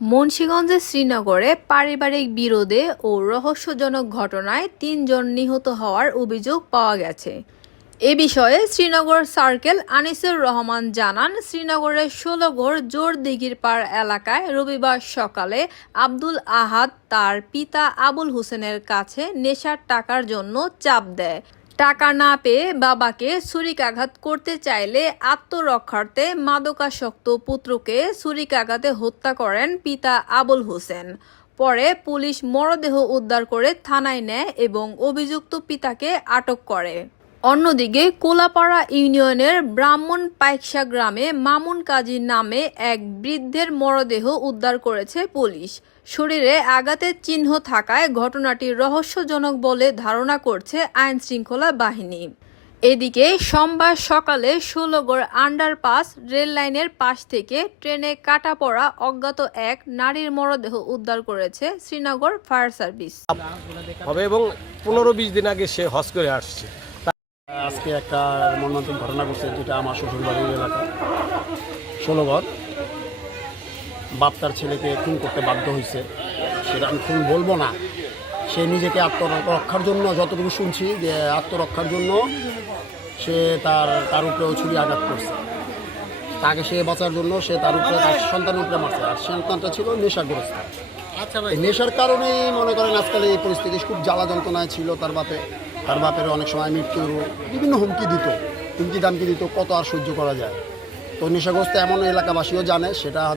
মুন্সিগঞ্জের শ্রীনগরে পারিবারিক বিরোধে ও রহস্যজনক ঘটনায় তিনজন নিহত হওয়ার অভিযোগ পাওয়া গেছে। এ বিষয়ে শ্রীনগর সার্কেল আনিসুর রহমান জানান, শ্রীনগরের ষোলগড় জোর দিঘির পাড় এলাকায় রবিবার সকালে আব্দুল আহাদ তার পিতা আবুল হোসেনের কাছে নেশার টাকার জন্য চাপ দেয়। টাকা না পেয়ে বাবাকে ছুরিকাঘাত করতে চাইলে আত্মরক্ষার্থে মাদকাসক্ত পুত্রকে ছুরিকাঘাতে হত্যা করেন পিতা আবুল হোসেন। পরে পুলিশ মরদেহ উদ্ধার করে থানায় নেয় এবং অভিযুক্ত পিতাকে আটক করে। অন্যদিকে কোলাপাড়া ইউনিয়নের ব্রাহ্মণ পাইকসা গ্রামে মামুন কাজী নামে এক বৃদ্ধের মরদেহ উদ্ধার করেছে পুলিশ। শরীরে আঘাতের চিহ্ন থাকায় ঘটনাটি রহস্যজনক বলে ধারণা করছে আইন শৃঙ্খলা বাহিনী। এদিকে সোমবার সকালে ষোলগড় আন্ডারপাস রেল লাইনের পাশ থেকে ট্রেনে কাটা পড়া অজ্ঞাত এক নারীর মরদেহ উদ্ধার করেছে শ্রীনগর ফায়ার সার্ভিস। হবে এবং পনেরো বিশ দিন আগে সে হজ করে আসছে। আজকে একটা মর্মান্তিক ঘটনা ঘটছে যেটা আমার শ্বশুরবাড়ির এলাকা ষোলোঘর বাপ তার ছেলেকে খুন করতে বাধ্য হয়েছে। সেটা আমি খুন বলব না। সে নিজেকে আত্মরক্ষার জন্য যতটুকু শুনছি যে আত্মরক্ষার জন্য সে তার তার উপরেও ছুরি আঘাত করছে। তাকে সে বাঁচার জন্য সে তার উপরে, তার সন্তানের উপরে মারছে। আর সন্তানটা ছিল নেশাগ্রস্ত। নেশার কারণেই মনে করেন আজকাল এই পরিস্থিতি খুব জ্বালা যন্ত্রণায় ছিল, তার বাপে, তার বাপের অনেক সময় মৃত্যুর বিভিন্ন হুমকি দিত হুমকি দামকি দিত, কত আর সহ্য করা যায়। তো নেশাগ্রস্ত এমন এলাকাবাসীও জানে, সেটা